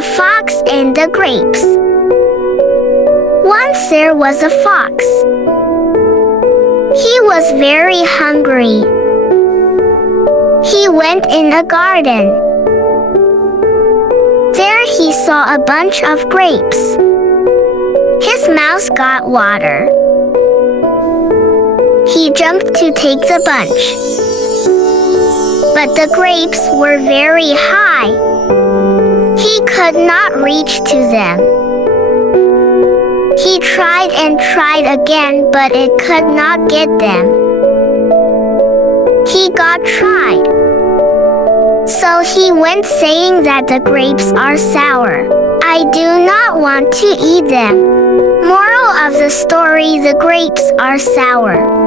The Fox and the Grapes. Once there was a fox. He was very hungry. He went in a garden. There he saw a bunch of grapes. His mouth got water. He jumped to take the bunch. But the grapes were very high. He could not reach to them. He tried and tried again, but it could not get them. He got tried. So he went saying that the grapes are sour. I do not want to eat them. Moral of the story: the grapes are sour.